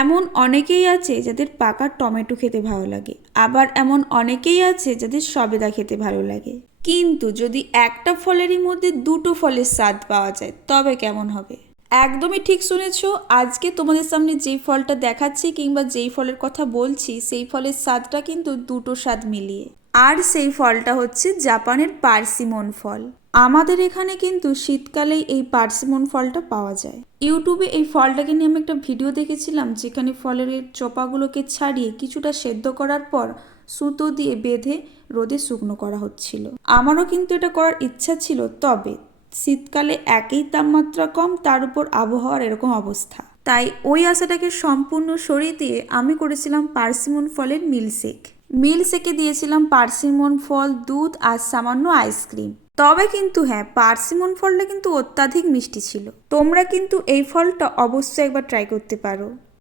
এমন অনেকেই আছে যাদের পাকা টমেটো খেতে ভালো লাগে, আবার এমন অনেকেই আছে যাদের সবেদা খেতে ভালো লাগে। কিন্তু যদি একটা ফলেরই মধ্যে দুটো ফলের স্বাদ পাওয়া যায় তবে কেমন হবে? একদমই ঠিক শুনেছো। আজকে তোমাদের সামনে যেই ফলটা দেখাচ্ছি কিংবা যেই ফলের কথা বলছি সেই ফলের স্বাদটা কিন্তু দুটো স্বাদ মিলিয়ে। আর সেই ফলটা হচ্ছে জাপানের পার্সিমন ফল। আমাদের এখানে কিন্তু শীতকালেই এই পার্সিমন ফলটা পাওয়া যায়। ইউটিউবে এই ফলটাকে নিয়ে আমি একটা ভিডিও দেখেছিলাম, যেখানে ফলের চোপাগুলোকে ছাড়িয়ে কিছুটা সেদ্ধ করার পর সুতো দিয়ে বেঁধে রোদে শুকনো করা হচ্ছিল। আমারও কিন্তু এটা করার ইচ্ছা ছিল, তবে শীতকালে একেই তাপমাত্রা কম, তার উপর আবহাওয়ার এরকম অবস্থা, তাই ওই আশাটাকে সম্পূর্ণ সরিয়ে দিয়ে আমি করেছিলাম পার্সিমন ফলের মিল্কশেকে দিয়েছিলাম পার্সিমন ফল, দুধ আর সামান্য আইসক্রিম। তবে কিন্তু হ্যাঁ, পার্সিমন ফলটা কিন্তু অত্যাধিক মিষ্টি ছিল। তোমরা কিন্তু এই ফলটা অবশ্যই একবার ট্রাই করতে পারো।